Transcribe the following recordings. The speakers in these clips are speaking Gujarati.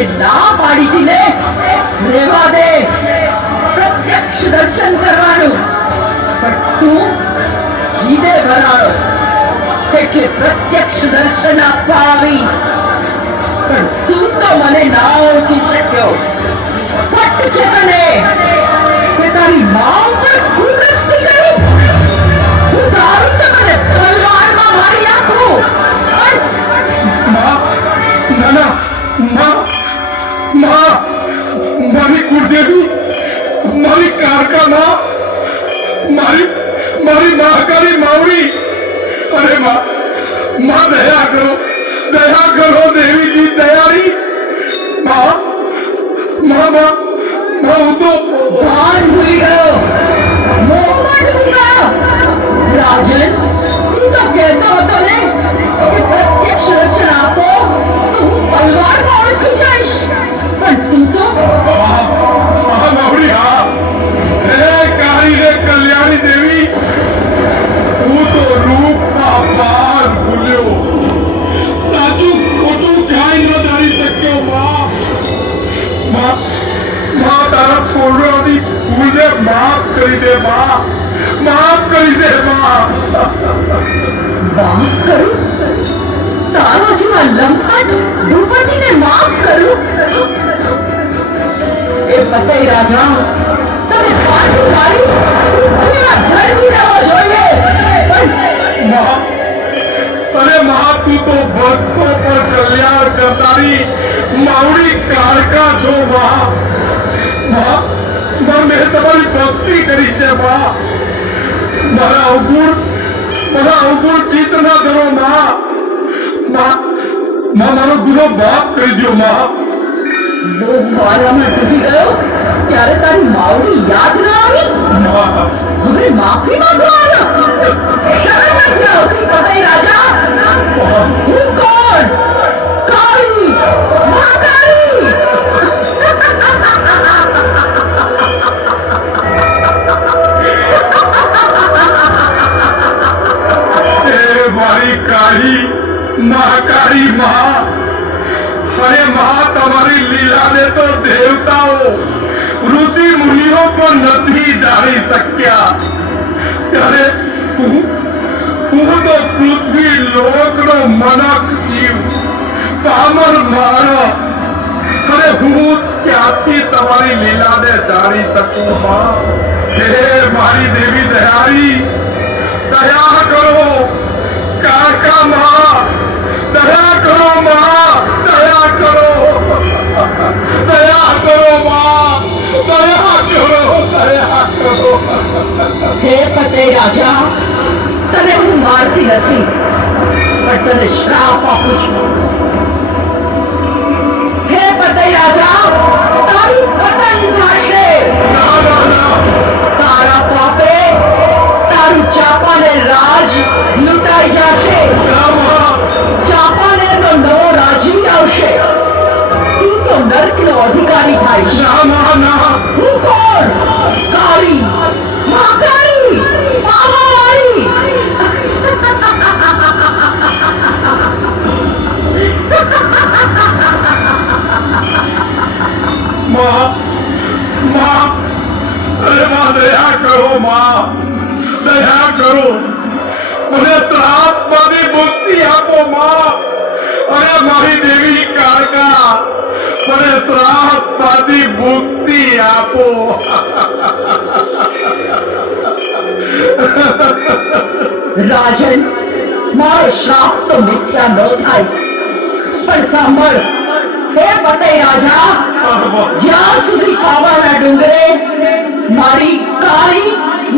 મને ના પાડી હતી ને, રેવા દે, પ્રત્યક્ષ દર્શન કરવાનું. પણ તું જીદે ભરાયો એટલે પ્રત્યક્ષ દર્શન આપવા આવી. પણ તું તો મને ના ઓળખી શક્યો. પટ છે તને કે તારી મા ઉપર કુદરતી કરી. હું તારું તો મને તલવારમાં મારી નાખું. મારી કુળદેવી, મારી કારકા માં, મારી મહાકાળી માવડી. અરે માં દયા કરો દેવીજી, દયાળી. હું તો ભાન ભૂલી ગયો, મોહમ્મદ ભૂલી ગયો. રાજન, તું તો કહેતો હતો ને કે પ્રત્યક્ષ દર્શન આપો તો હું તલવારમાં ઓળખી જઈશ. પણ તું તો માવડી, હા હે કાળી રે કલ્યાણી દેવી, હું તો રૂપમાં પાર ભૂલ્યો. સાચું ખોટું ક્યાંય ન જાણી શક્યો. માં તારા છોડવાની ભૂલને માફ કરી દે. માફ કરી દે. માફ કરું? તારો જેવા લંપટ ભૂપતિને માફ કરું? એ પતઈ રાજા, તમે પાછું મારી જેવા ઘરથી રહેવો જોઈએ. અરે માં, તું તો ભક્તો પર કલ્યાણ કરનારી માવડી કારકા છો. મેં તમારી ભક્તિ કરી છે. મારા અવગુણ ચિત્ત ના કરો. મારો ગુનો માફ કરી દો. મારામાં ડૂબી ગયો ત્યારે તારી માવડી યાદ ન આવી? હવે માફી માંગો. શરમ નથી આવતી પતઈ રાજા? હું કોણ? કાળી, મહાકાળી. મારી કાળી મહાકાળી માં. અરે માં, તમારી લીલાને તો દેવતાઓ ઋષિ મુનિઓ પણ નથી જાણી શક્યા. ત્યારે હું તો પૃથ્વી લોકનો મનક જીવ, પામર માણસ. અરે હું ક્યાંથી તમારી લીલાને જાણી શકું? માં, હે મારી દેવી દયાળી, દયા કરો. કાકા માં, દયા કરો. દયા કરો માં, દયા કરો. હે પતઈ રાજા, તને હું મારતી નથી, પણ તને શ્રાપ આપું છું. હે પતઈ રાજા, તારું પતન થશે. તારા પાપે તારું ચાપાને રાજ લૂંટાઈ જશે. ચાપાને તો નવો રાજી આવશે. તું તો નર્કનો અધિકારી થાઈશ. હું કોણ? કાળી, મહાકાળી, પાવાવાળી. અરે માં, દયા કરો. દયા કરો. મને ત્રાસમાંથી મુક્તિ આપો. અરે મારી દેવી કારકા, મને ત્રાસમાંથી મુક્તિ આપો. રાજન, મારો શ્રાપ તો મિથ્યા ન થાય. પણ સાંભળ, હે પતઈ રાજા, જ્યાં સુધી પાવાના ડુંગરે મારી કાળી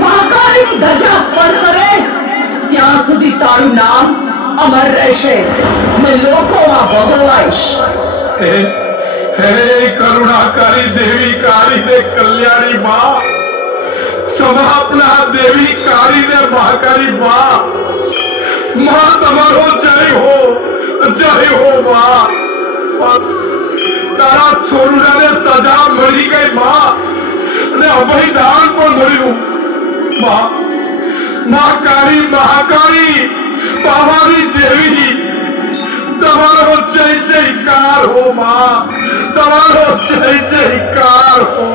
મહાકાળી ધજા ફરફરે ત્યાં સુધી તારું નામ અમર રહેશે. મેં લોકોમાં ભોગવાઈશ. હે કરુણાકારી દેવી કાળી ને કલ્યાણી માં, સમાપના દેવી કાળી ને મહાકાળી માં, તમારો જય હો માં. તારા છોરુડાને સજા મળી ગઈ માં, અને અભયદાન પણ મળ્યું. મહાકાળી, પાવાની દેવી, તમારો જય જયકાર હો માં, તમારો જય જયકાર હો.